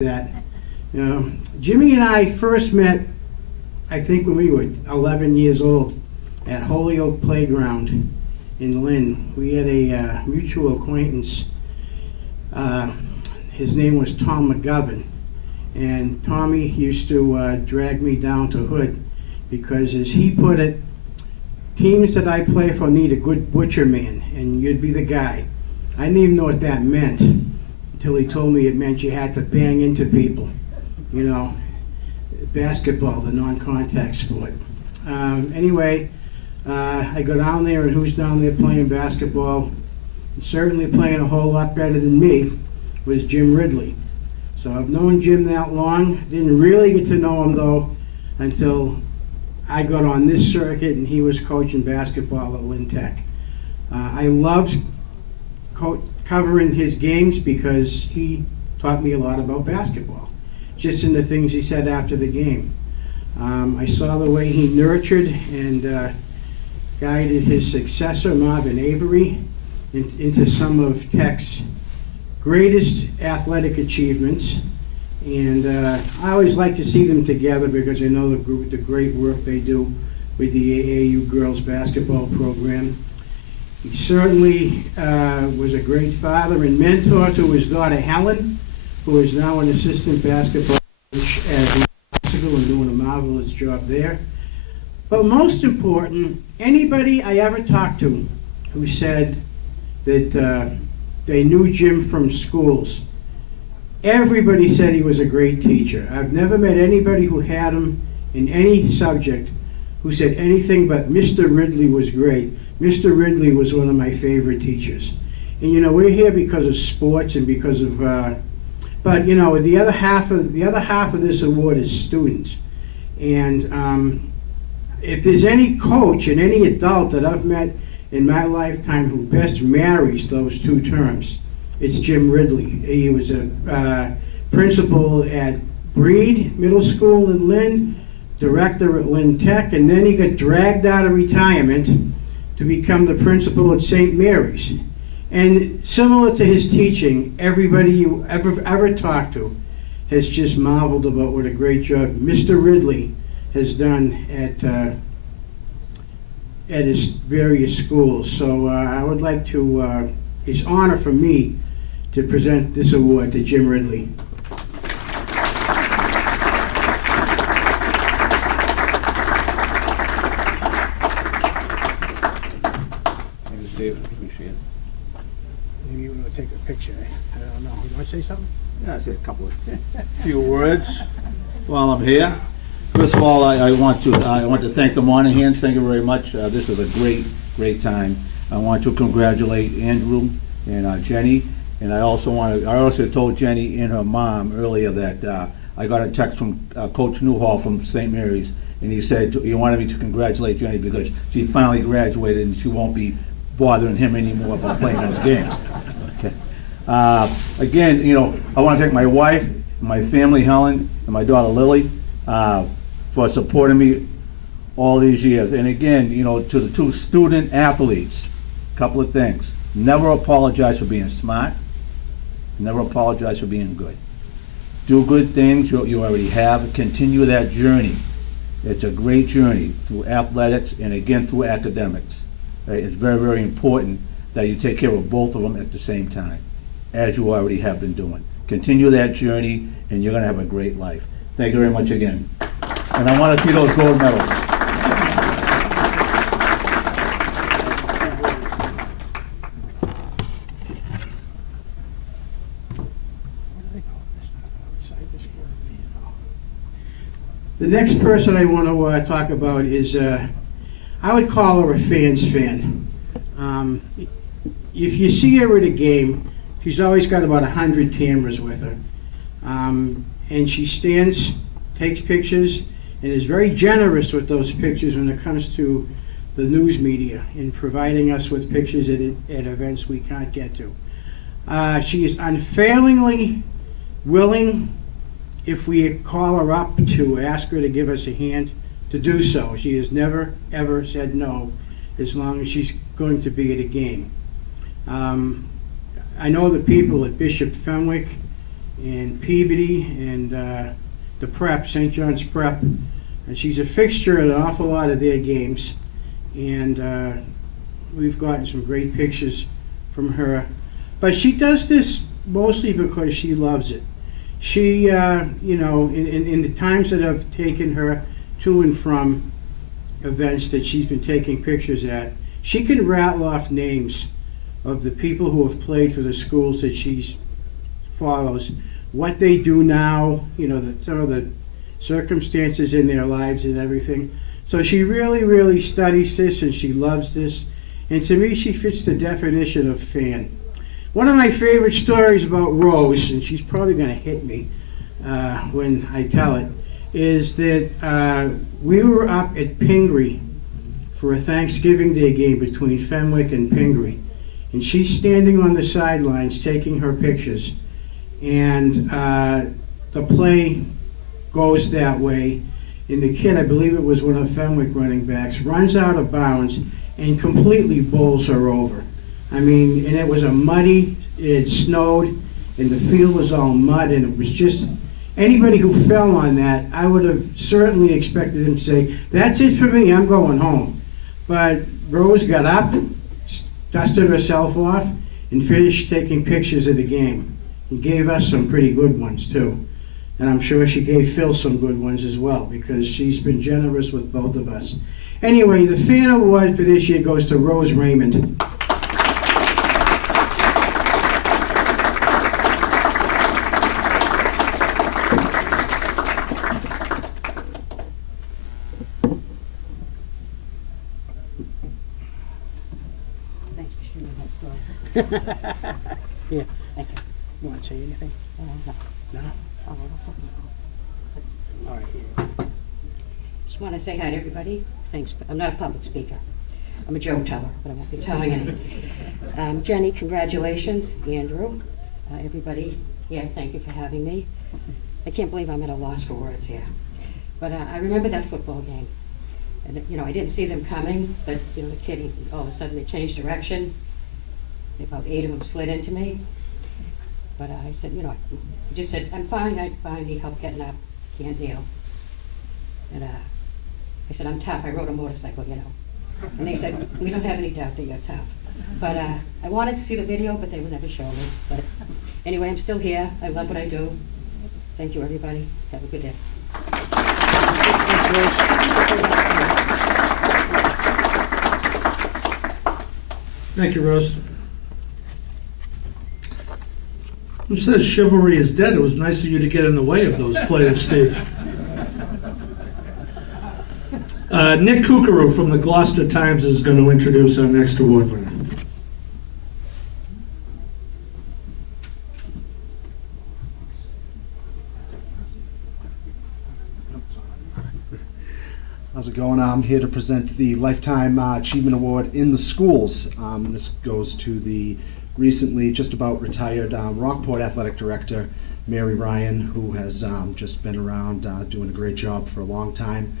that. Jimmy and I first met, I think, when we were 11 years old at Holyoke Playground in Lynn. We had a mutual acquaintance. His name was Tom McGovern. And Tommy used to drag me down to Hood because, as he put it, teams that I play for need a good butcher man, and you'd be the guy. I didn't even know what that meant until he told me it meant you had to bang into people. You know, basketball, the non-contact sport. Anyway, I go down there, and who's down there playing basketball? Certainly playing a whole lot better than me was Jim Ridley. So I've known Jim that long. Didn't really get to know him, though, until I got on this circuit and he was coaching basketball at Lynn Tech. I loved covering his games because he taught me a lot about basketball, just in the things he said after the game. I saw the way he nurtured and guided his successor, Marvin Avery, into some of Tech's greatest athletic achievements. And I always like to see them together because I know the great work they do with the AAU girls basketball program. He certainly was a great father and mentor to his daughter Helen, who is now an assistant basketball coach at Mexico and doing a marvelous job there. But most important, anybody I ever talked to who said that they knew Jim from schools, everybody said he was a great teacher. I've never met anybody who had him in any subject who said anything but Mr. Ridley was great. Mr. Ridley was one of my favorite teachers. And you know, we're here because of sports and because of, but you know, the other half of this award is students. And if there's any coach and any adult that I've met in my lifetime who best marries those two terms, it's Jim Ridley. He was a principal at Breed Middle School in Lynn, director at Lynn Tech, and then he got dragged out of retirement to become the principal at St. Mary's. And similar to his teaching, everybody you ever talked to has just marveled about what a great job Mr. Ridley has done at his various schools. So I would like to, it's an honor for me to present this award to Jim Ridley. Thanks, David. Appreciate it. Maybe you want to take a picture. I don't know. You want to say something? Yeah, I'll say a couple of few words while I'm here. First of all, I want to thank the Moynihans. Thank you very much. This is a great time. I want to congratulate Andrew and Jenny, and I also told Jenny and her mom earlier that I got a text from Coach Newhall from St. Mary's, and he said he wanted me to congratulate Jenny because she finally graduated and she won't be bothering him anymore about playing those games. Okay. Again, you know, I want to thank my wife, my family, Helen, and my daughter Lily, for supporting me all these years. And again, you know, to the two student athletes, a couple of things. Never apologize for being smart. Never apologize for being good. Do good things you already have. Continue that journey. It's a great journey through athletics and again through academics. Right? It's very important that you take care of both of them at the same time, as you already have been doing. Continue that journey and you're going to have a great life. Thank you very much again. And I want to see those gold medals. The next person I want to talk about is, I would call her a fan's fan. If you see her at a game, she's always got about 100 cameras with her. And she stands, takes pictures, and is very generous with those pictures when it comes to the news media in providing us with pictures at events we can't get to. She is unfailingly willing, if we call her up, to ask her to give us a hand, to do so. She has never, ever said no, as long as she's going to be at a game. I know the people at Bishop Fenwick in Peabody and the Prep, St. John's Prep. And she's a fixture at an awful lot of their games. And we've gotten some great pictures from her. But she does this mostly because she loves it. She, in the times that I've taken her to and from events that she's been taking pictures at, she can rattle off names of the people who have played for the schools that she follows, what they do now, some of the circumstances in their lives and everything. So she really, really studies this, and she loves this. And to me, she fits the definition of fan. One of my favorite stories about Rose, and she's probably going to hit me when I tell it, is that we were up at Pingree for a Thanksgiving Day game between Fenwick and Pingree. And she's standing on the sidelines taking her pictures. And the play goes that way. And the kid, I believe it was one of the Fenwick running backs, runs out of bounds and completely bowls her over. I mean, and it was it snowed, and the field was all mud, and it was just, anybody who fell on that, I would have certainly expected them to say, that's it for me, I'm going home. But Rose got up, dusted herself off, and finished taking pictures of the game. He gave us some pretty good ones, too. And I'm sure she gave Phil some good ones as well, because she's been generous with both of us. Anyway, the fan award for this year goes to Rose Raymond. Thanks for sharing that story. Yeah. Thank you. You want to say anything? No. No? Oh, All right, here. just want to say hi to everybody. Thanks. I'm not a public speaker. I'm a joke teller, but I won't be telling any. Jenny, congratulations. Andrew, everybody here, thank you for having me. I can't believe I'm at a loss for words here. But I remember that football game. And, I didn't see them coming, but, the kid, all of a sudden they changed direction. About 8 of them slid into me. But I said, I just said, I'm fine, I need help getting up, can't kneel. And I said, I'm tough, I rode a motorcycle, And they said, we don't have any doubt that you're tough. But I wanted to see the video, but they would never show me. But anyway, I'm still here, I love what I do. Thank you, everybody. Have a good day. Thank you, Rose. Who says chivalry is dead? It was nice of you to get in the way of those players, Steve. Nick Kukuru from the Gloucester Times is going to introduce our next award winner. How's it going? I'm here to present the Lifetime Achievement Award in the schools. This goes to the recently just about retired Rockport Athletic Director, Mary Ryan, who has just been around doing a great job for a long time.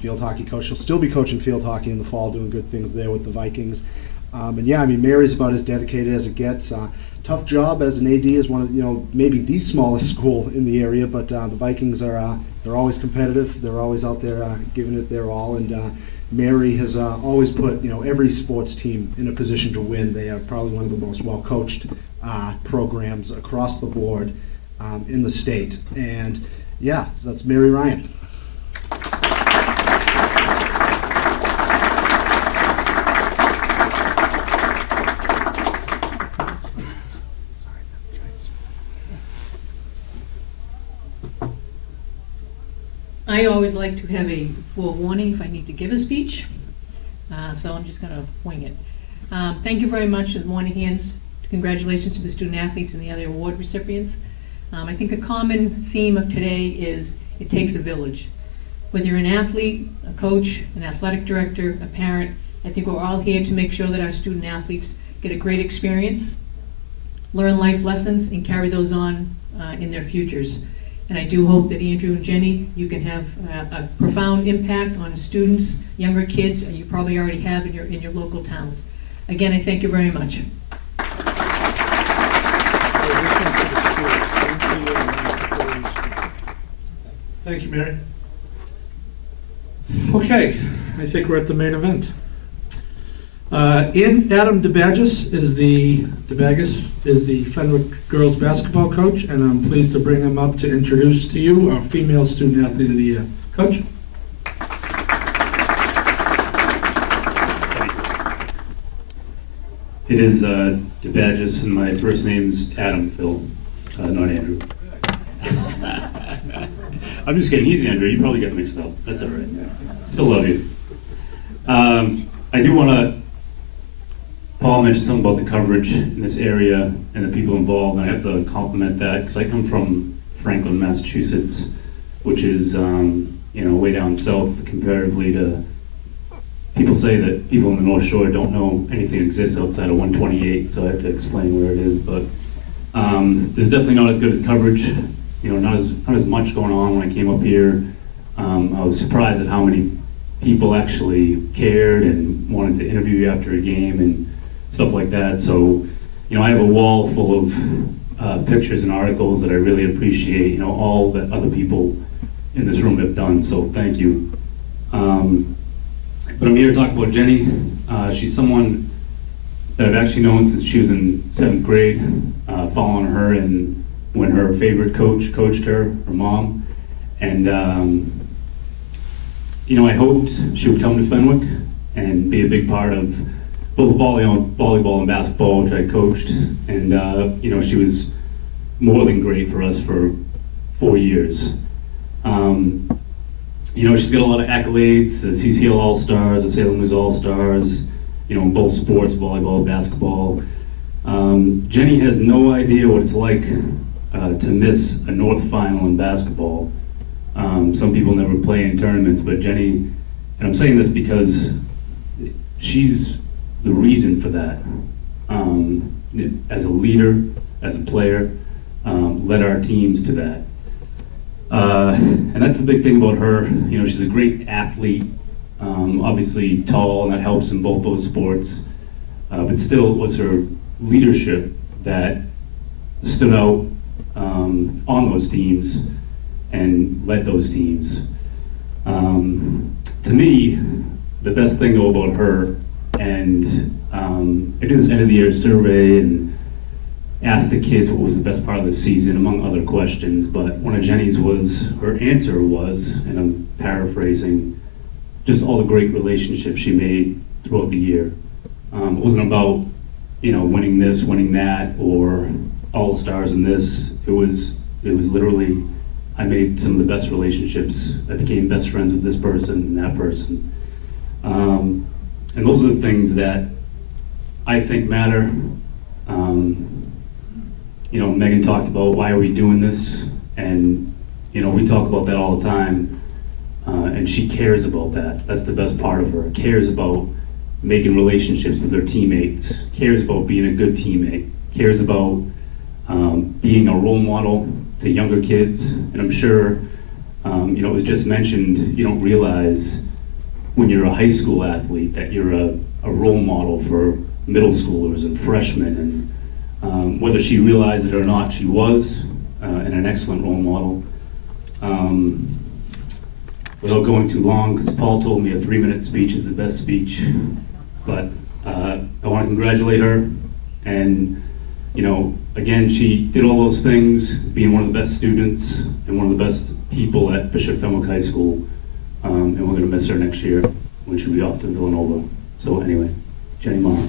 Field hockey coach. She'll still be coaching field hockey in the fall, doing good things there with the Vikings. And yeah, Mary's about as dedicated as it gets. Tough job as an AD, is one of maybe the smallest school in the area, but the Vikings are they're always competitive. They're always out there giving it their all, and Mary has always put every sports team in a position to win. They are probably one of the most well-coached programs across the board in the state. And yeah, so that's Mary Ryan. I always like to have a forewarning if I need to give a speech, so I'm just going to wing it. Thank you very much to the Moynihans. Congratulations to the student athletes and the other award recipients. I think a common theme of today is it takes a village. Whether you're an athlete, a coach, an athletic director, a parent, I think we're all here to make sure that our student athletes get a great experience, learn life lessons, and carry those on in their futures. And I do hope that Andrew and Jenny, you can have a profound impact on students, younger kids, and you probably already have in your local towns. Again, I thank you very much. This one for the school. One for you. Thank you, Mary. Okay, I think we're at the main event. Adam DeBagis is the Fenwick girls basketball coach, and I'm pleased to bring him up to introduce to you our female student athlete of the year. Coach? It is DeBagis, and my first name's Adam, Phil, not Andrew. I'm just kidding. He's Andrew. You probably got mixed up. That's all right. Still love you. I do want to. Paul mentioned something about the coverage in this area and the people involved, and I have to compliment that because I come from Franklin, Massachusetts, which is way down south comparatively to. People say that people in the North Shore don't know anything exists outside of 128, so I have to explain where it is. But there's definitely not as good as coverage. Not as much going on when I came up here. I was surprised at how many people actually cared and wanted to interview you after a game and stuff like that. So, I have a wall full of pictures and articles that I really appreciate. All that other people in this room have done. So thank you. But I'm here to talk about Jenny. She's someone that I've actually known since she was in 7th grade, following her and when her favorite coach coached her mom. And, I hoped she would come to Fenwick and be a big part of both volleyball and basketball, which I coached. And, she was more than great for us for 4 years. She's got a lot of accolades, the CCL All-Stars, the Salem News All-Stars, in both sports, volleyball, basketball. Jenny has no idea what it's like to miss a North final in basketball. Some people never play in tournaments, but Jenny, and I'm saying this because she's the reason for that. As a leader, as a player, led our teams to that. And that's the big thing about her. She's a great athlete, obviously tall, and that helps in both those sports. But still, it was her leadership that stood out on those teams and led those teams. To me, the best thing though about her, and I do this end of the year survey and asked the kids what was the best part of the season, among other questions, but one of Jenny's was, her answer was, and I'm paraphrasing, just all the great relationships she made throughout the year. It wasn't about, winning this, winning that, or all-stars in this. It was literally, I made some of the best relationships. I became best friends with this person and that person. And those are the things that I think matter. Megan talked about why are we doing this, and we talk about that all the time, and she cares about that. That's the best part of her. Cares about making relationships with her teammates, cares about being a good teammate, cares about being a role model to younger kids. And I'm sure, it was just mentioned, you don't realize when you're a high school athlete that you're a role model for middle schoolers and freshmen, and whether she realized it or not, she was, and an excellent role model. Without going too long, because Paul told me a 3-minute speech is the best speech, but I want to congratulate her. And, again, she did all those things, being one of the best students and one of the best people at Bishop Fenwick High School. And we're going to miss her next year when she'll be off to Villanova. So anyway, Jenny Morrow.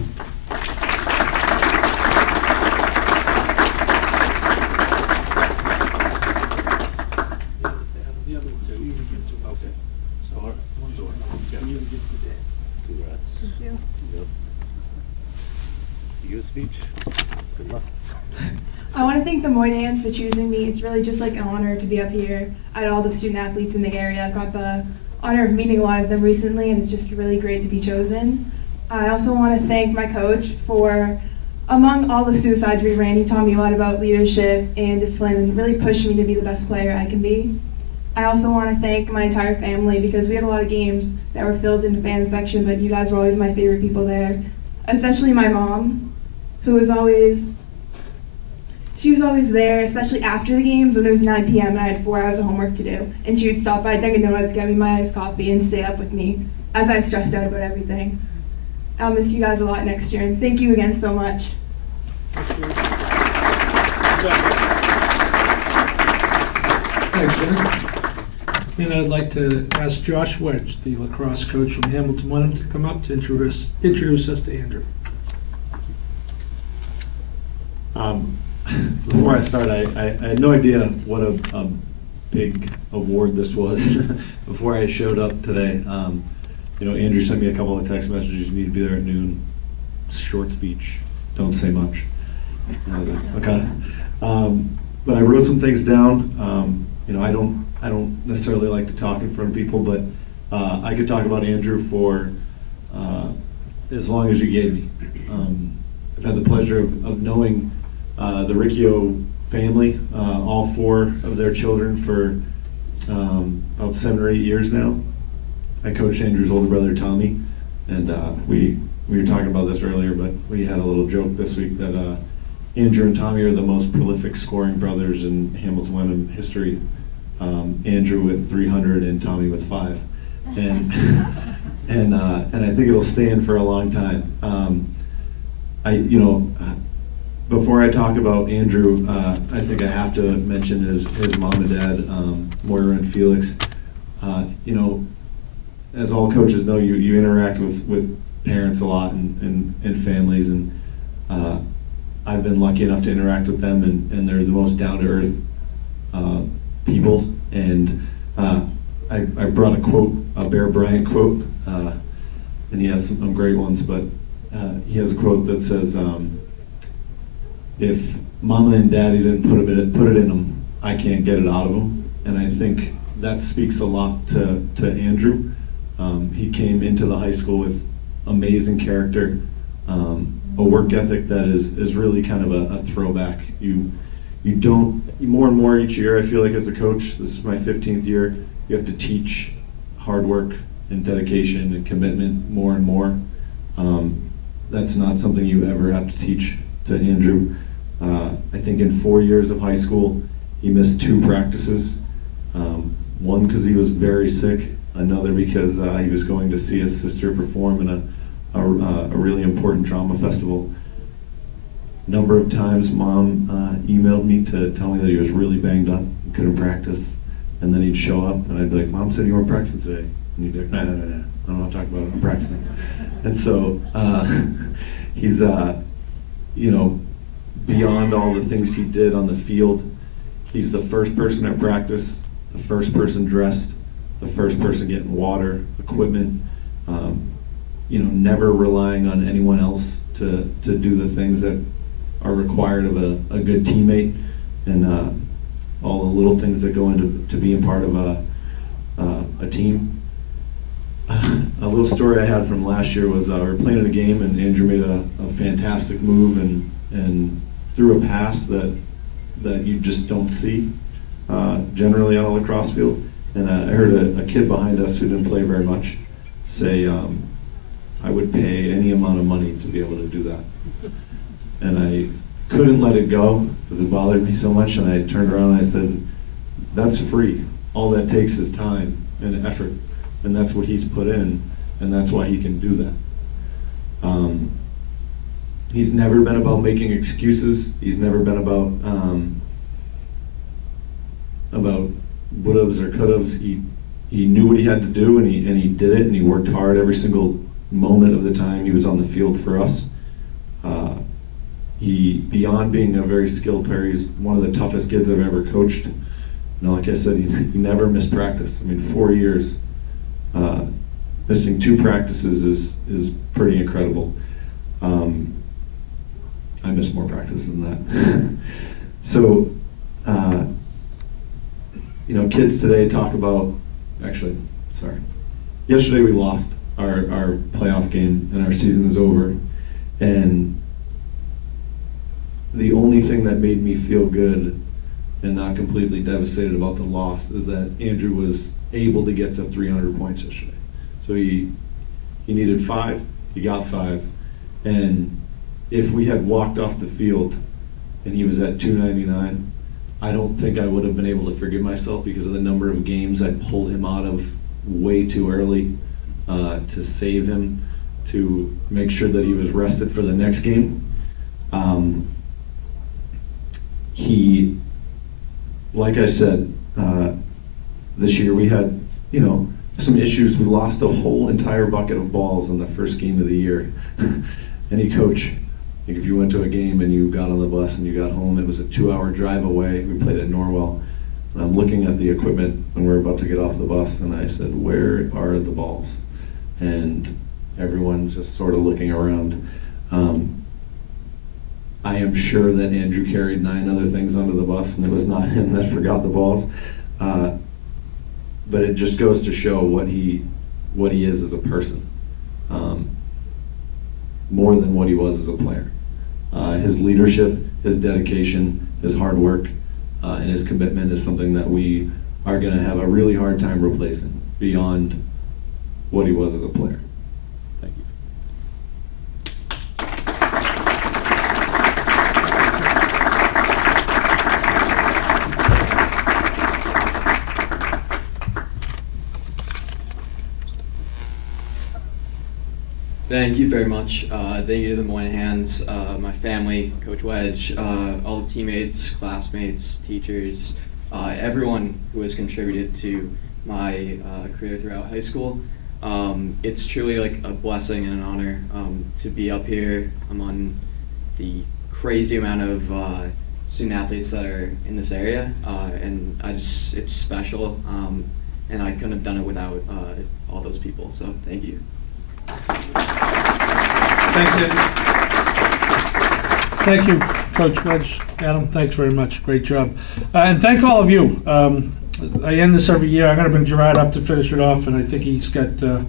I want to thank the Moynihans for choosing me. It's really just like an honor to be up here. I had all the student athletes in the area. I've got the honor of meeting a lot of them recently, and it's just really great to be chosen. I also want to thank my coach for, among all the suicides we ran, he taught me a lot about leadership and discipline and really pushed me to be the best player I can be. I also want to thank my entire family because we had a lot of games that were filled in the fan section, but you guys were always my favorite people there, especially my mom, who was always She was always there, especially after the games when it was 9 p.m. and I had 4 hours of homework to do. And she would stop by Dunkin' Donuts, get me my iced coffee, and stay up with me as I stressed out about everything. I'll miss you guys a lot next year, and thank you again so much. Thanks, Jenny. And I'd like to ask Josh Wedge, the lacrosse coach from Hamilton Wenham, to come up to introduce us to Andrew. Before I start, I had no idea what a big award this was before I showed up today. Andrew sent me a couple of text messages, you need to be there at noon, short speech, don't say much. And I was like, okay. But I wrote some things down. I don't necessarily like to talk in front of people, but I could talk about Andrew for as long as you gave me. I've had the pleasure of knowing the Riccio family, all 4 of their children for about 7 or 8 years now. I coached Andrew's older brother, Tommy, and we were talking about this earlier, but we had a little joke this week that Andrew and Tommy are the most prolific scoring brothers in Hamilton Wenham history. Andrew with 300 and Tommy with 5. And I think it'll stand for a long time. Before I talk about Andrew, I think I have to mention his mom and dad, Moira and Felix. As all coaches know, you interact with parents a lot and families, and I've been lucky enough to interact with them, and they're the most down-to-earth people. And I brought a quote, a Bear Bryant quote, and he has some great ones, but he has a quote that says, if mama and daddy didn't put it in them, I can't get it out of them. And I think that speaks a lot to Andrew. He came into the high school with amazing character, a work ethic that is really kind of a throwback. You don't, more and more each year, I feel like as a coach, this is my 15th year, you have to teach hard work and dedication and commitment more and more. That's not something you ever have to teach to Andrew. I think in 4 years of high school, he missed 2 practices. One because he was very sick, another because he was going to see his sister perform in a really important drama festival. Number of times mom emailed me to tell me that he was really banged up and couldn't practice, and then he'd show up and I'd be like, Mom said you weren't practicing today, and he'd be like, no, I don't want to talk about it, I'm practicing. And so he's beyond all the things he did on the field, he's the first person at practice, the first person dressed, the first person getting water, equipment, never relying on anyone else to do the things that are required of a good teammate, and all the little things that go into being part of a team. A little story I had from last year was we were playing in a game and Andrew made a fantastic move and threw a pass that you just don't see generally on a lacrosse field. And I heard a kid behind us who didn't play very much say, I would pay any amount of money to be able to do that. And I couldn't let it go because it bothered me so much, and I turned around and I said, that's free. All that takes is time and effort, and that's what he's put in, and that's why he can do that. He's never been about making excuses. He's never been about would-haves or could-haves. He knew what he had to do, and he did it, and he worked hard every single moment of the time he was on the field for us. He, beyond being a very skilled player, he's one of the toughest kids I've ever coached. Like I said, he never missed practice. 4 years, missing 2 practices is pretty incredible. I miss more practice than that. So, kids today talk about, yesterday we lost our playoff game and our season is over. And the only thing that made me feel good and not completely devastated about the loss is that Andrew was able to get to 300 points yesterday. So he needed 5, he got 5, and if we had walked off the field and he was at 299, I don't think I would have been able to forgive myself because of the number of games I pulled him out of way too early to save him, to make sure that he was rested for the next game. He, like I said, this year we had, some issues. We lost a whole entire bucket of balls in the first game of the year. Any coach, if you went to a game and you got on the bus and you got home, it was a 2-hour drive away. We played at Norwell. And I'm looking at the equipment when we're about to get off the bus, and I said, "Where are the balls?" And everyone's just sort of looking around. I am sure that Andrew carried 9 other things onto the bus, and it was not him that forgot the balls. But it just goes to show what he is as a person, more than what he was as a player. His leadership, his dedication, his hard work, and his commitment is something that we are going to have a really hard time replacing beyond what he was as a player. Thank you. Thank you very much. Thank you to the Moynihans, my family, Coach Wedge, all the teammates, classmates, teachers, everyone who has contributed to my career throughout high school. It's truly like a blessing and an honor to be up here among the crazy amount of student athletes that are in this area, and it's special, and I couldn't have done it without all those people, so thank you. Thanks, Andy. Thank you, Coach Wedge. Adam, thanks very much. Great job. And thank all of you. I end this every year. I'm going to bring Gerard up to finish it off, and I think he's got a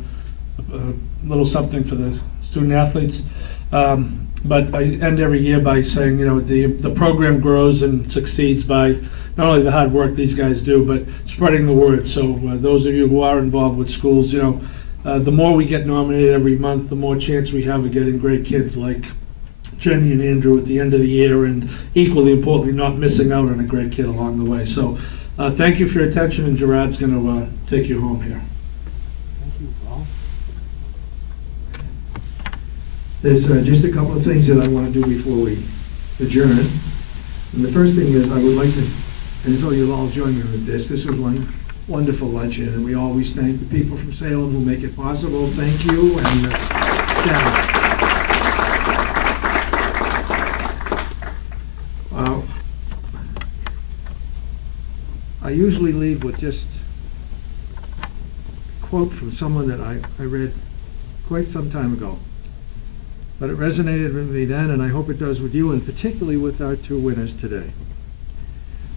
little something for the student athletes. But I end every year by saying, the program grows and succeeds by not only the hard work these guys do, but spreading the word. So those of you who are involved with schools, the more we get nominated every month, the more chance we have of getting great kids like Jenny and Andrew at the end of the year, and equally importantly, not missing out on a great kid along the way. So thank you for your attention, and Gerard's going to take you home here. Thank you, Paul. There's just a couple of things that I want to do before we adjourn. And the first thing is I would like to, and so you'll all join me with this. This was one wonderful luncheon, and we always thank the people from Salem who make it possible. Thank you, and I usually leave with just a quote from someone that I read quite some time ago, but it resonated with me then, and I hope it does with you, and particularly with our 2 winners today.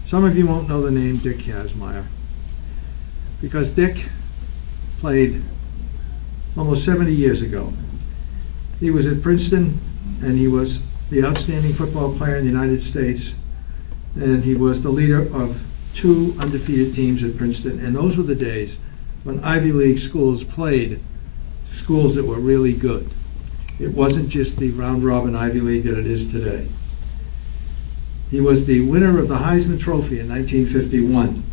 Some of you won't know the name Dick Kazmaier, because Dick played almost 70 years ago. He was at Princeton, and he was the outstanding football player in the United States, and he was the leader of 2 undefeated teams at Princeton, and those were the days when Ivy League schools played schools that were really good. It wasn't just the round-robin Ivy League that it is today. He was the winner of the Heisman Trophy in 1951.